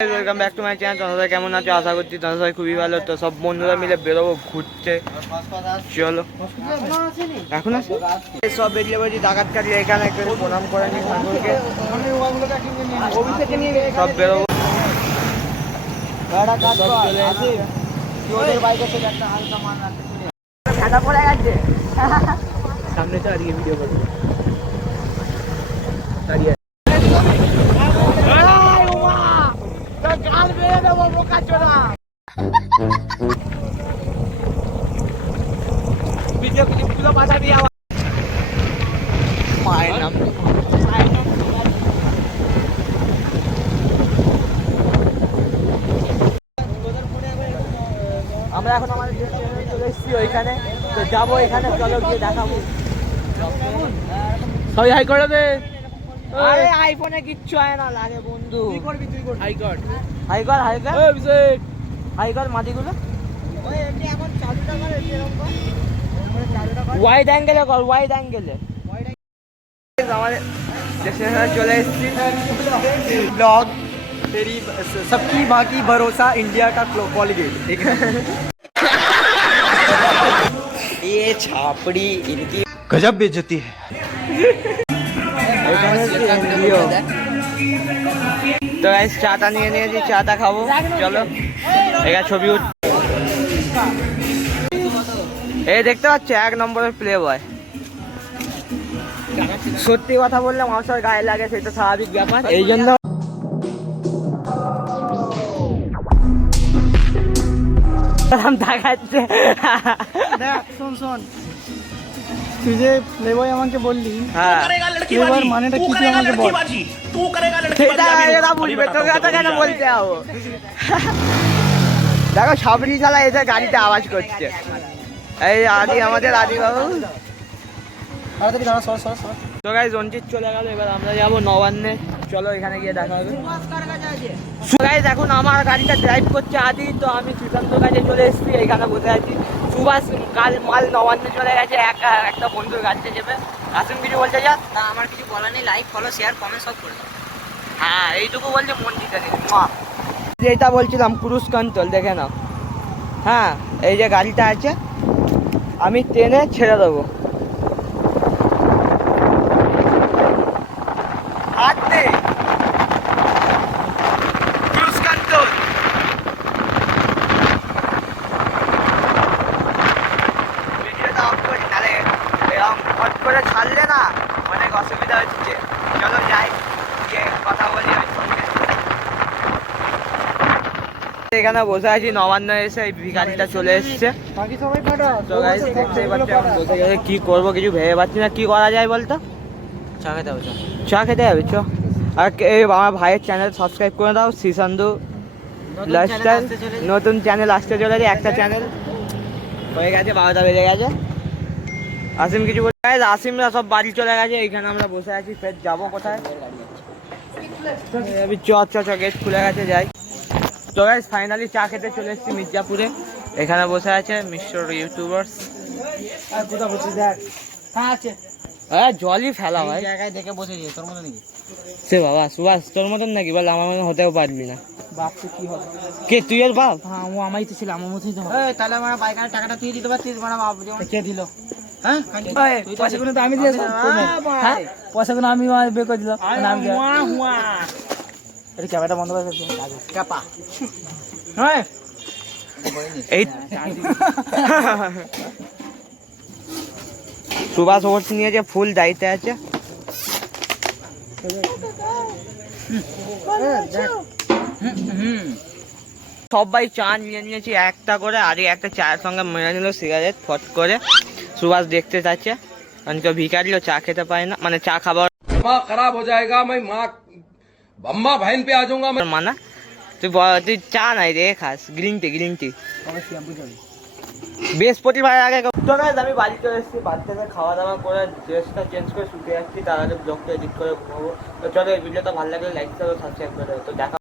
Welcome back to my channel. তোমরা কেমন আছো? আশা করছি তোমরা সবাই খুবই ভালো। তো সব বন্ধুরা মিলে বেরোবো ঘুরতে, চলো। এখন আছে সব বেরিয়ে বলছি ডাকাত কাটি এখানে একটু প্রণাম করে নি ঠাকুরকে, সব বেরোবো। সামনে তো আজকে ভিডিও করবো। ভিডিও ক্লিপগুলো পাঠাবি আমার মায়ের নাম। আমরা এখন আমাদের চলে এসেছি ওইখানে, তো যাবো এখানে, চলো গিয়ে দেখাবো। সবাই হাই করে দে। আরে আইফোনে কিচ্ছু হয় না, লাগে বন্ধু। তুই করবি, তুই করবি। হাই কর, হাই কর, হাই কর, অভিষেক হাই কর মাটিগুলো। ওই এমনি এখন চালুটা করে এরকম কর, চালুটা কর, ওয়াইড অ্যাঙ্গেলে কর, ওয়াইড অ্যাঙ্গেলে। আমাদের স্টেশনে চলে এসেছি। ব্লগ तेरी सबकी माँ की भरोसा इंडिया का कॉलगेट। ये छापड़ी इनकी गजब बेइज्जती है। তো গাইস চাটা নিয়ে নিয়েছি, চাটা খাবো, চলো। এখানে ছবি এই দেখতে পাচ্ছ, 1 নম্বরের প্লে বয়। সত্যি কথা বললাম আমার সবার গায়ে লাগে, সেটা স্বাভাবিক ব্যাপার। এই জন্য দেখাচ্ছে। শোন শোন, তুই যে প্লেবয় আমাকে বললি, হ্যাঁ প্লেবয়ের মানেটা কি তুই আমাকে বল। সেটা বুঝবে, তোকে এত কেন বলতে যাবো? দেখো সাবরি চালা এসে গাড়িতে আওয়াজ করছে। এই আদি, আমাদের আদি বাবু। তো গাইস রঞ্জিত চলে গেল, এবার আমরা যাবো নবান্নে, চলো এখানে গিয়ে দেখা হবে। গাইস এখন আমার গাড়িটা ড্রাইভ করছে আদি, তো আমি সুশান্ত কাছে চলে এসেছি, এইখানে বসে আছি। সুভাষ কাল মাল নবান্নে চলে গেছে, একটা বন্ধুর গাড়িতে যাবে। আসুন কিছু বলতে যা। না আমার কিছু বলার নেই, লাইক ফলো শেয়ার কমেন্ট সব করে দাও। হ্যাঁ এইটুকু বলছে, মন জিতে নিন মা। যেটা বলছিলাম ক্রুজ কন্ট্রোল দেখে নাও। হ্যাঁ এই যে গাড়িটা আছে, আমি ট্রেনে ছেড়ে দেবো। হাত দে, ক্রুজ কন্ট্রোল। ভিডিওটা অফ করি, তাহলে এরকম হট করে ছাড়লে না অনেক অসুবিধা হচ্ছে। চলো যাই, গিয়ে কথা বলি আমি সঙ্গে। এখানে বসে আছি নবান্ন এসে, এই ভিখারিটা চলে এসছে। বাকি সবাই পাঠা। তো গাইস দেখতেই পাচ্ছি এখন বসে গেছে, কি করবো কিছু ভেবে পাচ্ছি না, কি করা যায় বলতো? চা খেতে হবে, চা খেতে যাবে চ। আর এই আমার ভাইয়ের চ্যানেল সাবস্ক্রাইব করে দাও, শ্রীসান্ধু লাইফস্টাইল। নতুন চ্যানেল আসতে চলেছে, একটা চ্যানেল হয়ে গেছে, 12টা বেজে গেছে। আসিম কিছু বলতে গাইস, আসিমরা সব বাড়ি চলে গেছে, এইখানে আমরা বসে আছি। ফের যাবো কোথায়? চ গেট খুলে গেছে, যাই। তো গাইস ফাইনালি চা খেতে চলে এসেছি মির্জাপুরে, এখানে বসে আছে মিস্টার ইউটিউবার্স। আর কোথাও বসে দেখ, হ্যাঁ আছে। হ্যাঁ জলই ফেলা ভাই, জায়গায় দেখে বসেছি, তোর মতো নাকি? সে বাবা সুভাষ তোর মতন নাকি? বল আমার মতন হতেও পারবি না। বাপ তো কি হবে? কে তুই এর বাপ? হ্যাঁ ও আমারই তো ছিল, আমার মতোই তো হবে। তাহলে আমার বাইকারের টাকাটা তুই দিতে পারছিস, মানে বাপ যেমন কে দিল? হ্যাঁ পয়সাগুলো তো আমি দিয়েছি। হ্যাঁ পয়সাগুলো আমি বের করে দিলাম। এটা ক্যামেরাটা বন্ধ করে ফেলছি। চাপা হ্যাঁ এই সুভাষ ওর নিয়েছে, ফুল দায়িত্বে আছে। সবাই চা নিয়ে নিয়েছি একটা করে, আর একটা চায়ের সঙ্গে মেরে নিল সিগারেট ফট করে। সুভাষ দেখতে চাচ্ছে, কারণ কেউ ভিখারিও চা খেতে পারে না, মানে চা খাবার खराब हो जाएगा, मैं माँ अम्मा बहन पे आ जाऊंगा मैं। মানা। তুই চা নাই রে খাস, গ্রিন টি, গ্রিন টি। বৃহস্পতিবার আগে তো না, আমি বাড়ি চলে এসেছি, বাড়ি থেকে খাওয়া দাওয়া করে ড্রেসটা চেঞ্জ করে শুতে যাচ্ছি, তার আগে ব্লগটা এডিট করে ঘুমাবো। তো চলো এই ভিডিওটা ভালো লাগলে লাইক করো, সাবস্ক্রাইব করে, তো দেখা